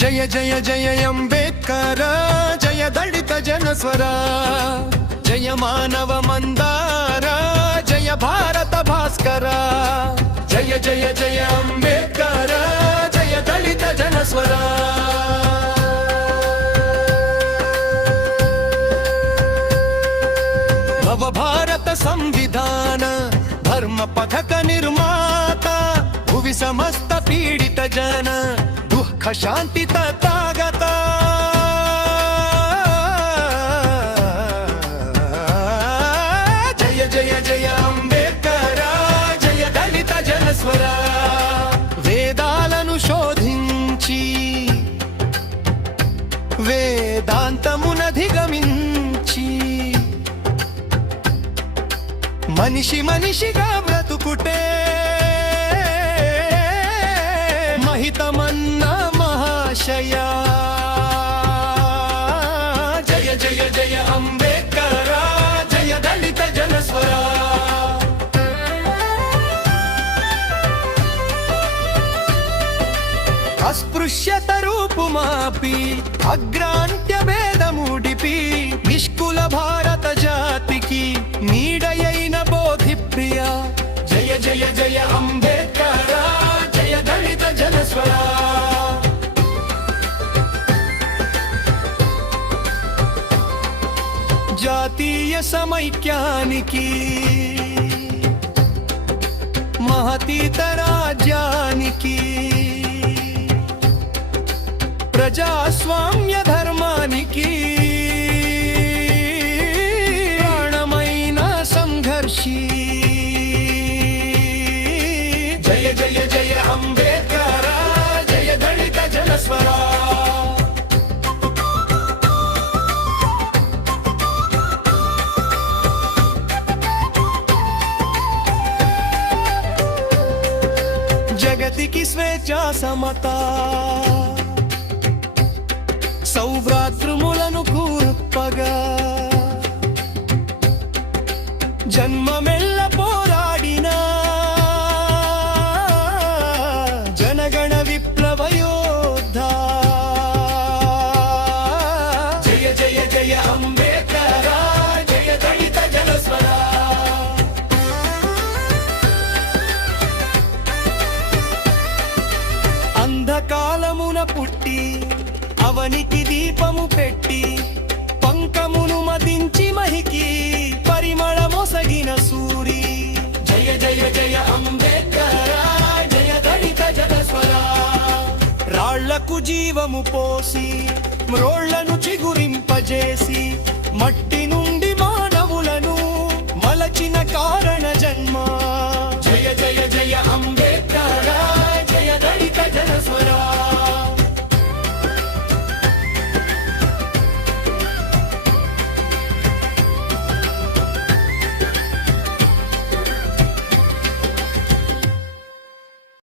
జయ జయ జయ అంబేద్కర, జయ దళిత జనస్వర, జయ మానవ మందార, జయ భారత భాస్కర. జయ జయ జయ అంబేద్కర, జయ దళిత జనస్వర. నవ భారత సంవిధాన ధర్మ పథక నిర్మాత, భువి సమస్త పీడిత జన దుఃఖ శాంతి తథాగత. జయ జయ జయ అంబేద్కర, జయ దళిత జనస్వర. వేదాలను శోధించి వేదాంతమునధిగమించి మనిషి మనిషిగా బ్రతుకుటే మహితమన్న మహాశయ. జయ జయ జయ అంబేద్కర, జయ దళిత జనస్వర. అస్పృశ్యత రూపుమాపి అగ్రాంత్య భేదముడిపి నిష్కుల భారత జాతికి నీడయైన బోధిప్రియ. జయ జయ జయ అంబేద్కర, జయ దళిత జనస్వర. జాతీయ సమైక్యానికి మహతీత రాజ్యానికి ప్రజాస్వామ్య ధర్మానికి ప్రాణమైన సంఘర్షి. జయ జయ జయ అంబేద్కర, జయ దళిత జనస్వర. జగతికి స్వేచ్ఛా సమత సౌభ్రాతృములను కూర్పగా జన్మమెల్ల పోరాడిన జనగణ విప్లవ యోధ. జయ జయ జయ అంబేద్కర, జయ దళిత జనస్వర. అంధకాలమున పుట్టి అవనికి దీపము పెట్టి పంకమును మదించి మహికి పరిమళమొసగిన సూరి. జయ జయ జయ అంబేద్కర, జయ దళిత జనస్వర. రాళ్లకు జీవము పోసి మ్రోళ్లను చిగురింపజేసి మట్టి